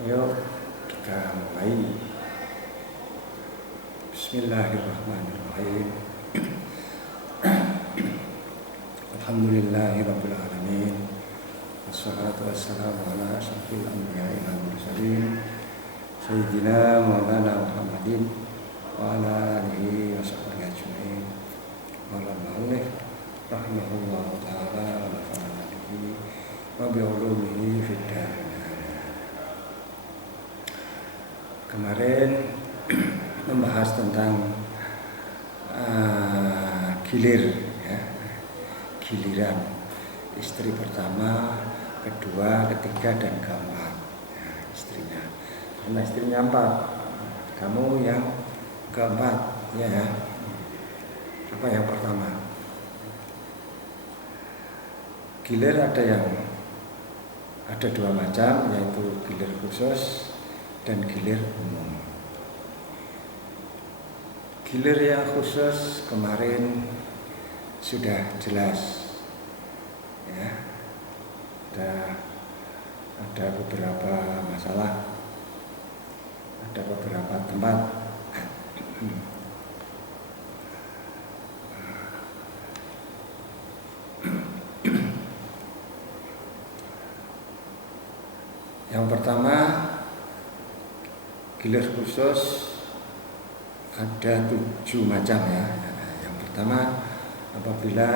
Ayo kita mulai. Bismillahirrahmanirrahim. Alhamdulillahirabbil alamin. Wassalatu wassalamu ala asyrofil anbiya'i wal mursalin sayyidina Maulana Muhammadin wa ala alihi wa sahbihi ajma'in. Qala al-mu'allif rahimahullahu ta'ala wa nafa'ana bihi wa bi ulumihi fid dharain. Kemarin membahas tentang gilir, ya, giliran istri pertama, kedua, ketiga, dan keempat, ya, istrinya. Karena istrinya 4, kamu yang keempat, ya. Apa yang pertama? Gilir ada 2 macam, yaitu gilir khusus dan gilir umum. Gilir yang khusus kemarin sudah jelas, ya. Ada beberapa masalah, ada beberapa tempat. Yang pertama, gilir khusus ada 7 macam, ya. Yang pertama, apabila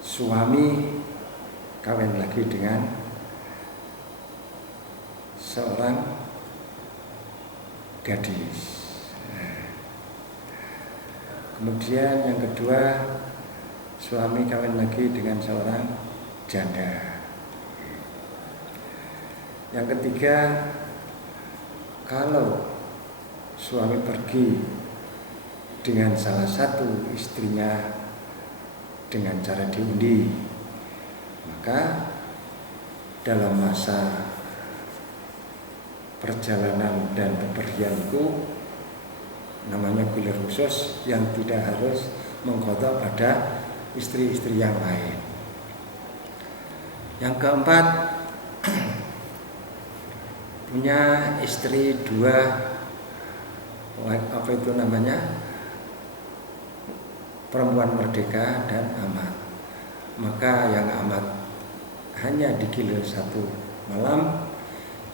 suami kawin lagi dengan seorang gadis. Kemudian yang kedua, suami kawin lagi dengan seorang janda. Yang ketiga, kalau suami pergi dengan salah satu istrinya dengan cara diundi, maka dalam masa perjalanan dan bepergian itu namanya gilir khusus yang tidak harus mengqadha pada istri-istri yang lain. Yang keempat, punya istri 2, apa itu namanya, perempuan merdeka dan amat. Maka yang amat hanya digilir 1 malam,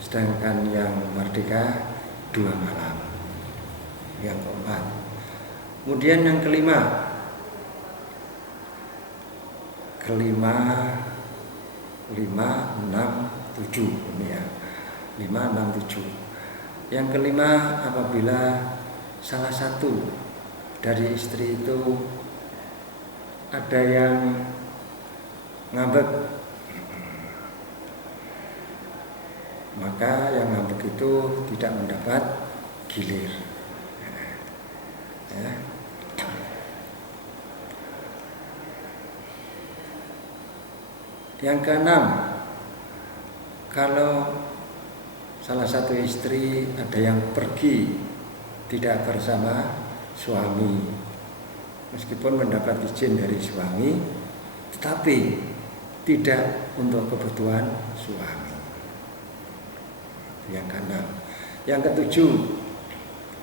sedangkan yang merdeka 2 malam. Yang keempat. Kemudian yang kelima, 5, 6, 7 ini, ya. 5, 6, 7. Yang kelima, apabila salah satu dari istri itu ada yang ngambek, maka yang ngambek itu tidak mendapat gilir, ya. Yang keenam, kalau salah satu istri ada yang pergi tidak bersama suami, meskipun mendapat izin dari suami, tetapi tidak untuk kebutuhan suami. Yang keenam. Yang ketujuh,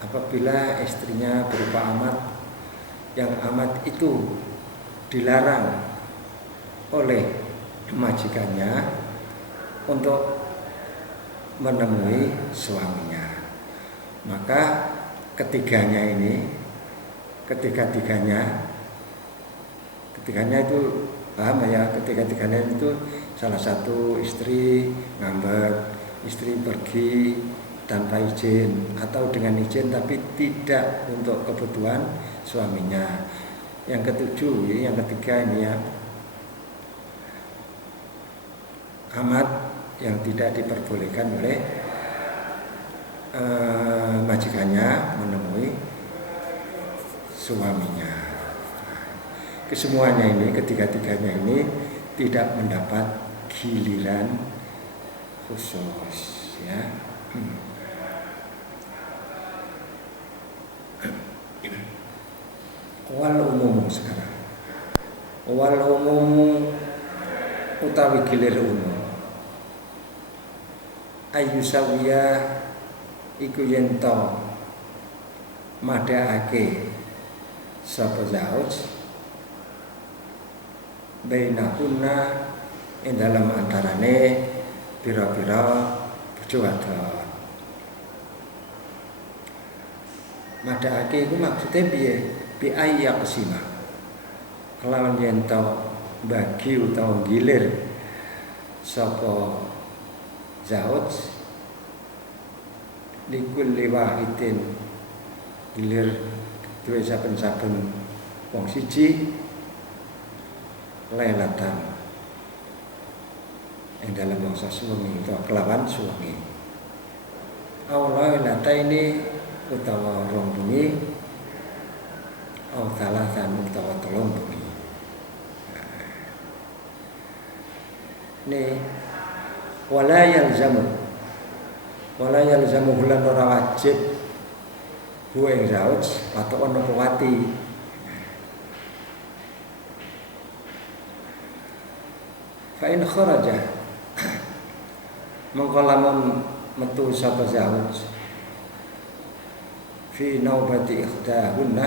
apabila istrinya berupa amat, yang amat itu dilarang oleh majikannya untuk menemui suaminya, maka ketiganya itu paham, ya, ketiga-tiganya itu salah satu istri ngambek, istri pergi tanpa izin atau dengan izin tapi tidak untuk kebutuhan suaminya. Yang ketujuh, yang ketiga ini, ya, amat yang tidak diperbolehkan oleh majikannya menemui suaminya. Kesemuanya ini, ketiga-tiganya ini tidak mendapat giliran khusus, ya. Wal umum sekarang. Wal umum utawi gilir umum. Ayyusawiya iku yen to madhaake sapa zauj bainahunna ing dalam antarane pira-pira bojo wadon. Madhaake iku maksude piye? Bi ayyaqsima. Kelawan yen to bagi utawa gilir sapa zauj likulli wahidin gilir duwe saben-saben wong siji lailatan ing dalam mangsa suwengi utawa kelawan suwengi. Aula lataini utawa rong bengi, au talatan utawa telung bengi. Ini wala yalzamu hulan ora wajib hu ing zauj atau ana pewati fa in kharaja mongko lamun metu sapa zauj fi naubati ikhdahunna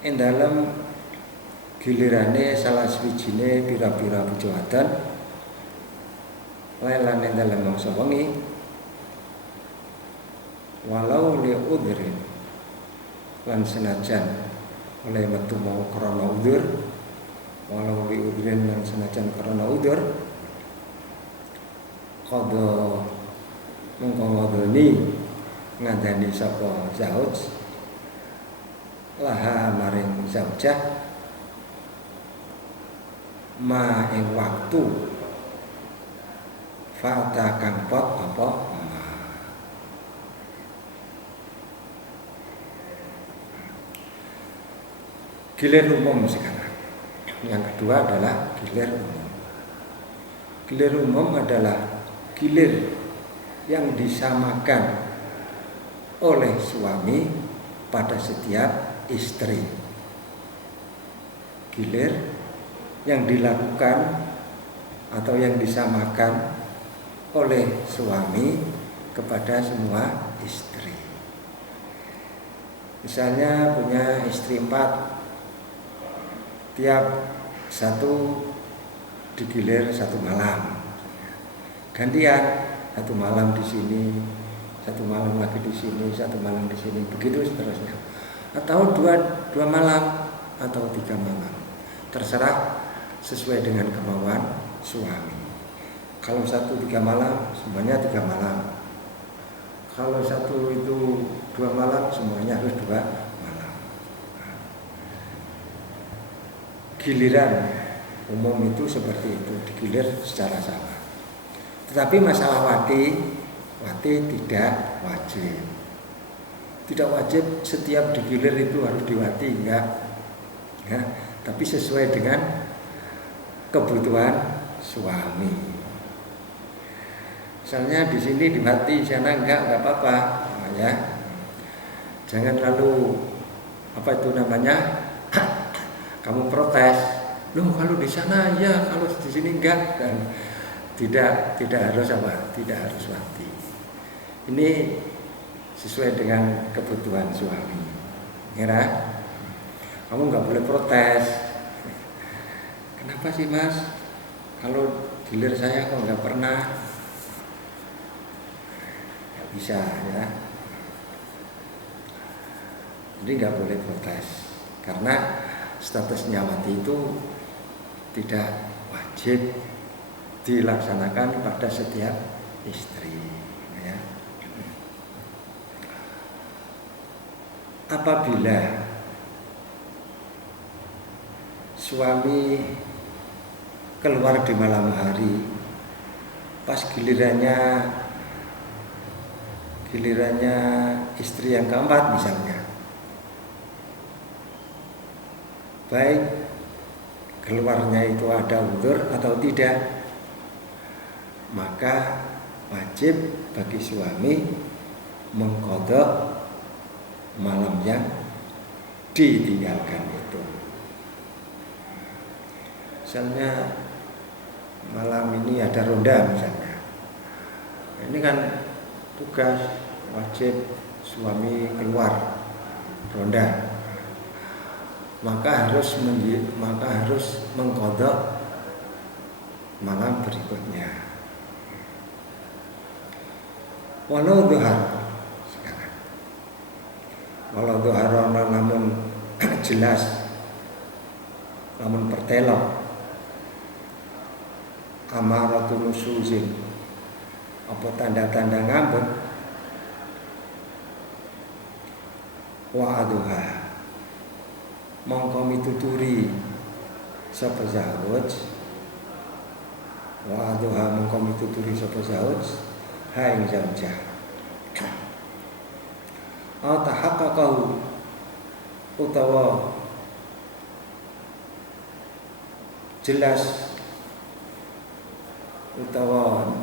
ing dalem gilirane salah swijine pira-pira bojo wadon lailan ing dalem mangsa wengi walau li udhrin lan senajan oleh metu mau krana udhur walau li udhrin lan senajan krana udhur qada mongko ngodoni ngandani sapa zauj laha maring zaujah ma ing waktu fata kang pot apa ma. Gilir umum sekarang. Yang kedua adalah gilir umum. Gilir umum adalah gilir yang disamakan oleh suami pada setiap istri. Gilir yang dilakukan atau yang disamakan oleh suami kepada semua istri. Misalnya punya istri 4, tiap satu digilir 1 malam, gantian 1 malam di sini, 1 malam lagi di sini, 1 malam di sini, begitu seterusnya. Atau dua malam atau 3 malam, terserah sesuai dengan kemauan suami. Kalau 1 3 malam, semuanya 3 malam. Kalau 1 itu 2 malam, semuanya harus 2 malam. Giliran umum itu seperti itu, digilir secara sama. Tetapi masalah wati tidak wajib. Tidak wajib setiap digilir itu harus diwati, enggak. Ya, tapi sesuai dengan kebutuhan suami. Misalnya di sini diwati, di sana enggak apa-apa, nah, ya. Jangan lalu apa itu namanya? Kamu protes. Loh, kalau di sana ya, kalau di sini enggak, dan tidak harus apa? Tidak harus wati. Ini sesuai dengan kebutuhan suami. Kira kamu enggak boleh protes. Kenapa sih mas? Kalau gilir saya kok nggak pernah? Nggak bisa ya. Jadi nggak boleh protes karena statusnya wati itu tidak wajib dilaksanakan pada setiap istri. Ya. Apabila suami keluar di malam hari, pas gilirannya istri yang keempat misalnya, baik keluarnya itu ada uzur atau tidak, maka wajib bagi suami mengqadha malam yang ditinggalkan itu. Misalnya malam ini ada ronda misalnya, ini kan tugas wajib suami keluar ronda, maka harus mengqadha malam berikutnya. Walau duhar sekarang, walau duhar namun jelas, namun pertelok amaratun nusuzin, apa tanda-tanda ngambek, wa aduha mongko mituturi sapa zawaj, wa aduha mongko mituturi sapa zawaj ha ing zaujah, au tahaqqaqahu utawa jelas utawa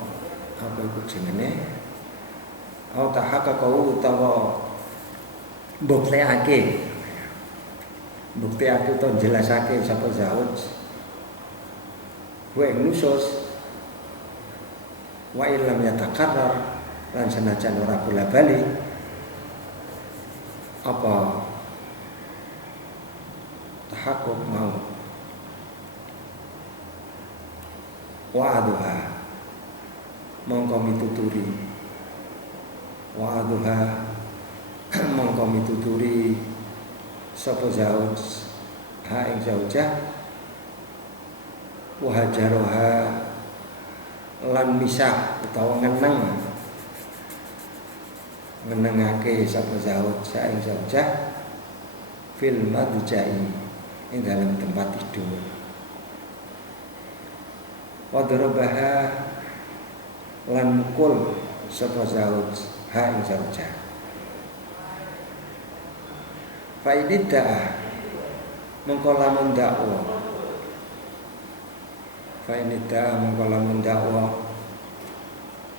apa iku jenenge, au tahaqqaqahu utawa buktiake utawa jelasake sapa zauj wa nusus wa illam yatakarrar, lan senajan ora bola-bali apa tahaqquk mau wa'aduha mongko mituturi, wa'aduha mongko mituturi sapa zauj ha ing zaujah, wa hajaroha lan misah utawa ngenengake sapa zauj ha ing zaujah fil madja'i ing dalam tempat tidur, wa darabaha lan mukul sapa zauj ha ing zaujah, fa iddah mongko lamun dakwa, fa iddah mongko lamun dakwa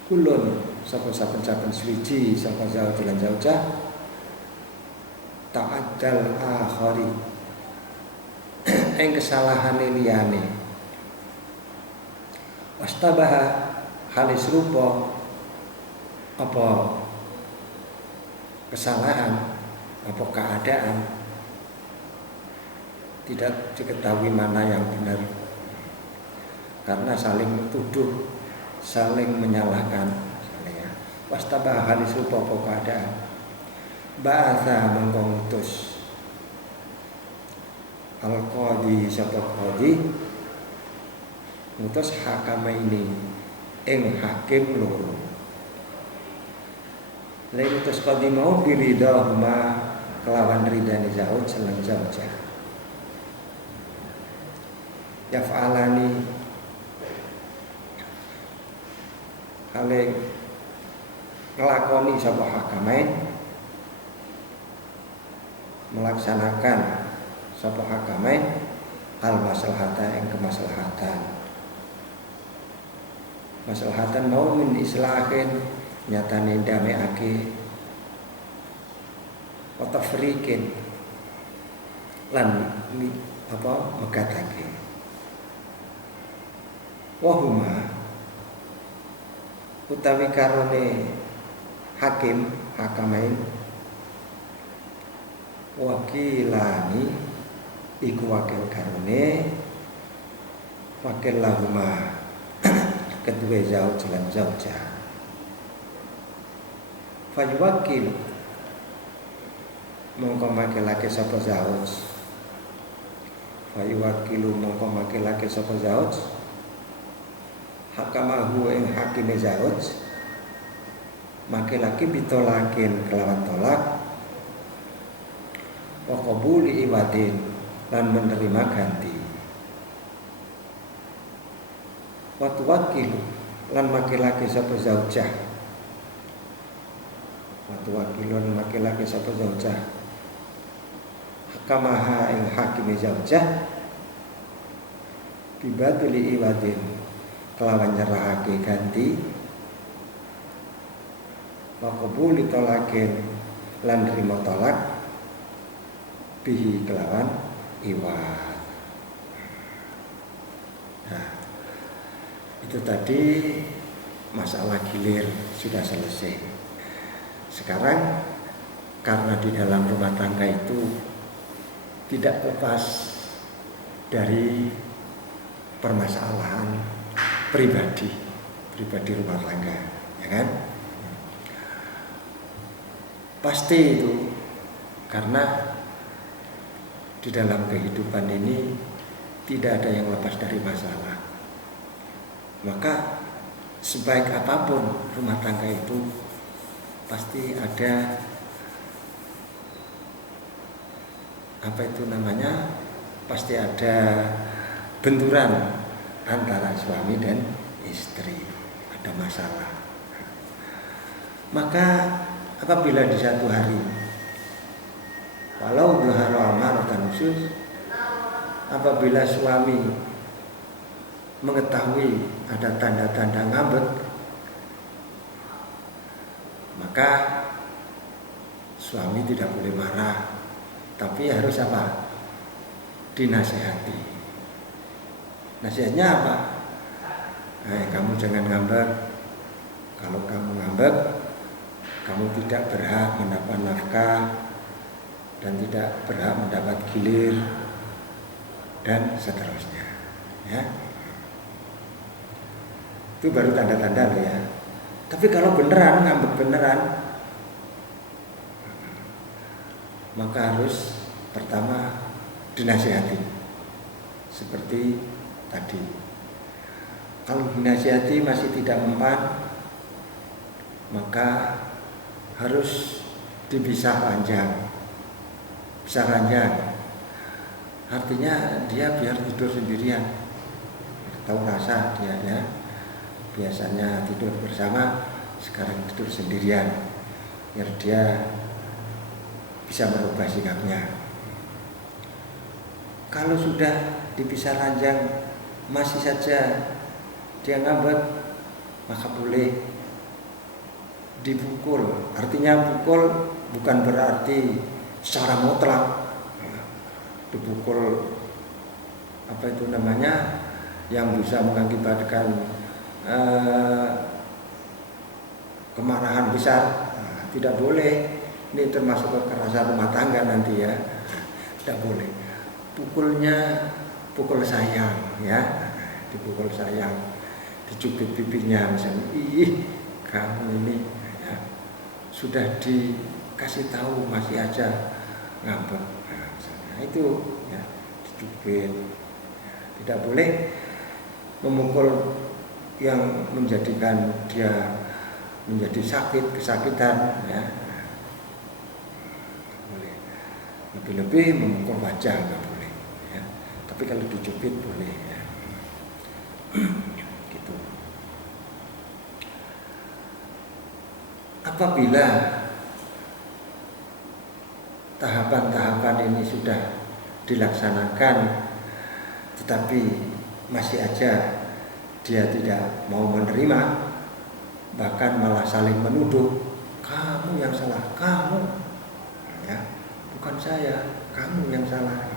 kulun sapa saben-saben suwiji sapa zauj lan zaujah ta'addal akhari ing kesalahane liyane, wastabaha halis rupa apa kesalahan apa keadaan tidak diketahui mana yang benar karena saling tuduh, saling menyalahkan. Wastabaha halis rupa apa keadaan, ba'atha mongko ngutus al-qadhi sapa qadhi ngutus hakama ini ing hakim loro. Lha ngutus qadhi mau biridahuma kelawan ridane zauj lan zaujah, yaf'alani hale ngelakoni sapa hakamain melaksanakan sapa hakamain al maslahata ing kemaslahatan, maslahatan mau min islahin nyatane ndameake wa tafriqin lan apa megatake, wa huma utawi karone hakim hakamain wakilani iku wakil karone wakil lahuma kedua zauj lan zaujah, fayuwakil mongko makilake sapa zauj, fayuwakilu mongko makilake sapa zauj hakamahu ing hakime zauj makilake bitolakin kelawan tolak wa qabuli iwadin lan menerima ganti, wa tuwakil lan makilake sapa zaujah, wa tuwakilun makilake sapa zaujah hakamaha ing hakime zaujah bibadli iwadin kelawan nyerahake ganti, wa qabuli tolakin lan nerima tolak bihi kelawan iwad. Nah, itu tadi masalah gilir sudah selesai. Sekarang karena di dalam rumah tangga itu tidak lepas dari permasalahan pribadi rumah tangga, ya kan? Pasti itu karena di dalam kehidupan ini tidak ada yang lepas dari masalah. Maka sebaik apapun rumah tangga itu pasti ada pasti ada benturan antara suami dan istri, ada masalah. Maka apabila di satu hari walau dhuhara amaratan khusus, apabila suami mengetahui ada tanda-tanda ngambek, maka suami tidak boleh marah, tapi harus apa? Dinasehati. Nasihatnya apa? Kamu jangan ngambek. Kalau kamu ngambek, kamu tidak berhak mendapat nafkah dan tidak berhak mendapat gilir dan seterusnya. Ya. Itu baru tanda-tanda loh ya. Tapi kalau beneran ngambek beneran, maka harus pertama dinasihati seperti tadi. Kalau dinasihati masih tidak mempan, maka harus dipisah ranjang. Pisah ranjang artinya dia biar tidur sendirian, tahu rasa dia ya. Biasanya tidur bersama, sekarang tidur sendirian, biar dia bisa merubah sikapnya. Kalau sudah dipisah ranjang masih saja dia ngambek, maka boleh dipukul. Artinya pukul bukan berarti secara mutlak dipukul yang bisa mengakibatkan kemarahan besar. Tidak boleh. Ini termasuk kekerasan rumah tangga nanti ya. Tidak boleh. Pukulnya pukul sayang ya. Dipukul sayang, dicubit pipinya misalnya. Ih, kamu ini ya, sudah dikasih tahu masih aja ngambek. Misalnya itu ya, dicubit. Tidak boleh memukul yang menjadikan dia menjadi kesakitan ya. Boleh. Lebih-lebih memukul wajah nggak boleh ya. Tapi kalau dicubit boleh ya. Gitu. Apabila tahapan-tahapan ini sudah dilaksanakan tetapi masih aja dia tidak mau menerima, bahkan malah saling menuduh, kamu yang salah, kamu ya, bukan saya, kamu yang salah.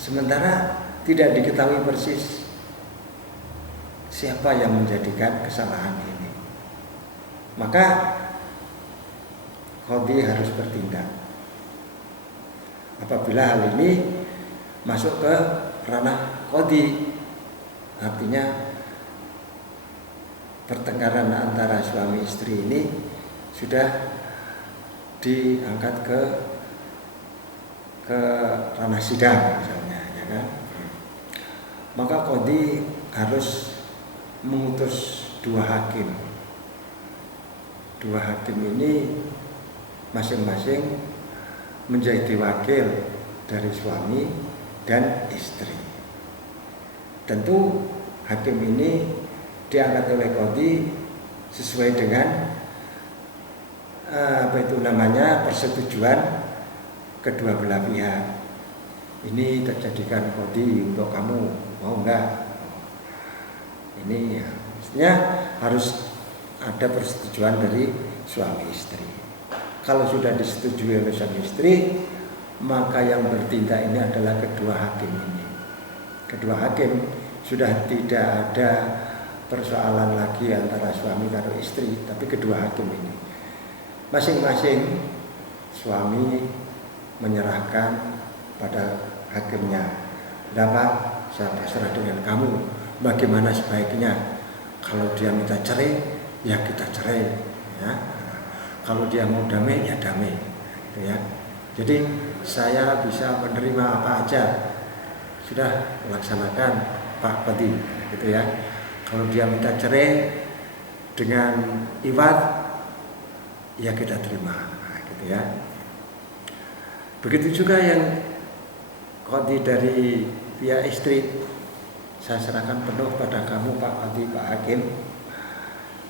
Sementara tidak diketahui persis siapa yang menjadikan kesalahan ini. Maka qadhi harus bertindak. Apabila hal ini masuk ke ranah qadhi, artinya pertengkaran antara suami istri ini sudah diangkat ke ranah sidang misalnya, ya kan? Maka qadhi harus mengutus dua hakim. Dua hakim ini masing-masing menjadi wakil dari suami dan istri. Tentu hakim ini diangkat oleh qadhi sesuai dengan persetujuan kedua belah pihak. Ini terjadikan qadhi untuk kamu, mau enggak? Ini ya, maksudnya harus ada persetujuan dari suami istri. Kalau sudah disetujui oleh suami istri, maka yang bertindak ini adalah kedua hakim ini. Kedua hakim sudah tidak ada persoalan lagi antara suami karo istri, tapi kedua hakim ini masing-masing suami menyerahkan pada hakimnya, "Pak, saya berserah dengan kamu, bagaimana sebaiknya? Kalau dia minta cerai, ya kita cerai, ya. Kalau dia mau damai, ya damai." Gitu ya. Jadi saya bisa menerima apa aja, sudah laksanakan Pak Qadhi, gitu ya. Kalau dia minta cerai dengan iwat, ya kita terima, gitu ya. Begitu juga yang Qadhi dari pihak istri, saya serahkan penuh pada kamu Pak Qadhi, Pak Hakim.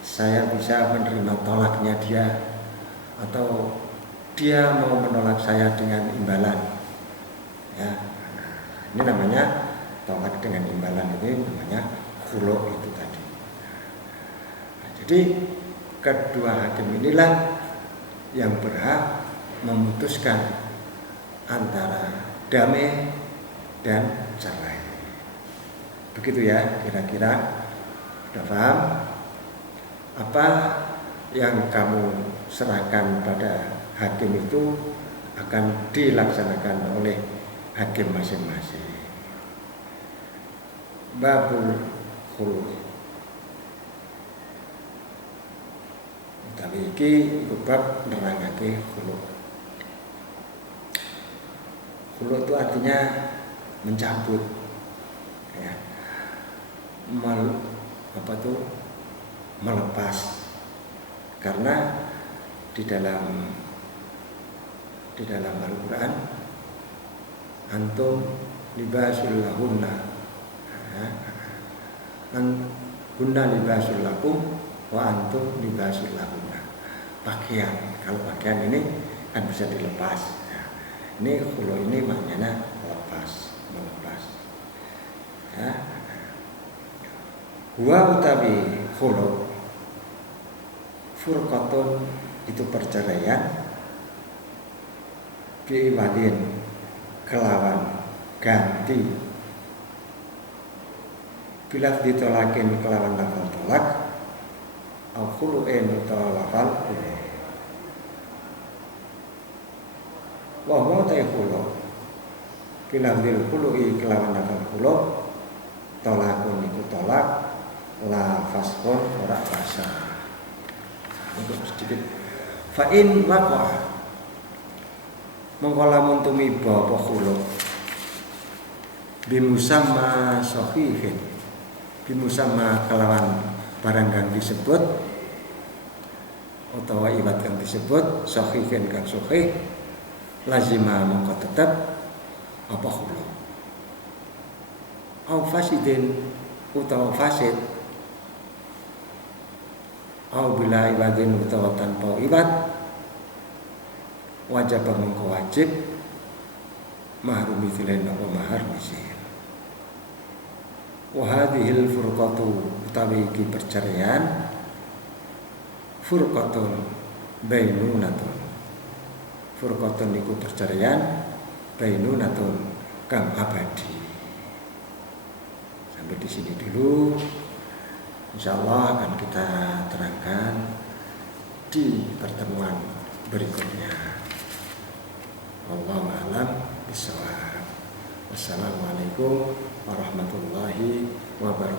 Saya bisa menerima tolaknya dia, atau dia mau menolak saya dengan imbalan, ya. Ini namanya tolak dengan imbalan, ini namanya khulu itu tadi. Nah, jadi kedua hakim inilah yang berhak memutuskan antara damai dan cerai. Begitu ya, kira-kira sudah paham apa yang kamu serahkan pada hakim itu akan dilaksanakan oleh hakim masing-masing. Babul khulu. Tapi iki bab nerangake khulu. Khulu itu artinya mencabut, ya. Melepas. Karena di dalam Al-Quran, antum libasul lahunna, hunna libasul lakum wa antum libasul lahunna. Pakaian, kalau pakaian ini kan bisa dilepas. Ini khulu ini maknanya melepas. Ya. Wa utawi khulu, furqatun itu perceraian, biiwadin kelawan ganti, bila ditolakin kelawan lafal tolak, au khulu'in utawa lafal khulu. Wa huwa khulu, bila khulu'i kelawan lafal khulu, tolakun iku tolak, la fasqun ora fasa. Untuk sedikit fa'in waqa'a, mengkolamun tumiba apa khulu bimusamma sahihin, bimusamma kelawan barang kang disebut utawa iwat kang disebut sahihin kang sahih, lazima mongko tetep apa khulu, au fasidin utawa fasid, au bila iwadin utawa tanpa iwat, wajib mengko wajib mahru mithlain apa mahar misir. Wa hadhil furqatu utawi iki perceraian, furqatun bainunatun, furqatun iku perceraian bainunatun kang abadi. Sampai di sini dulu. Insyaallah akan kita terangkan di pertemuan berikutnya. Wallahu a'lam bishawab. Wassalamualaikum warahmatullahi wabarakatuh.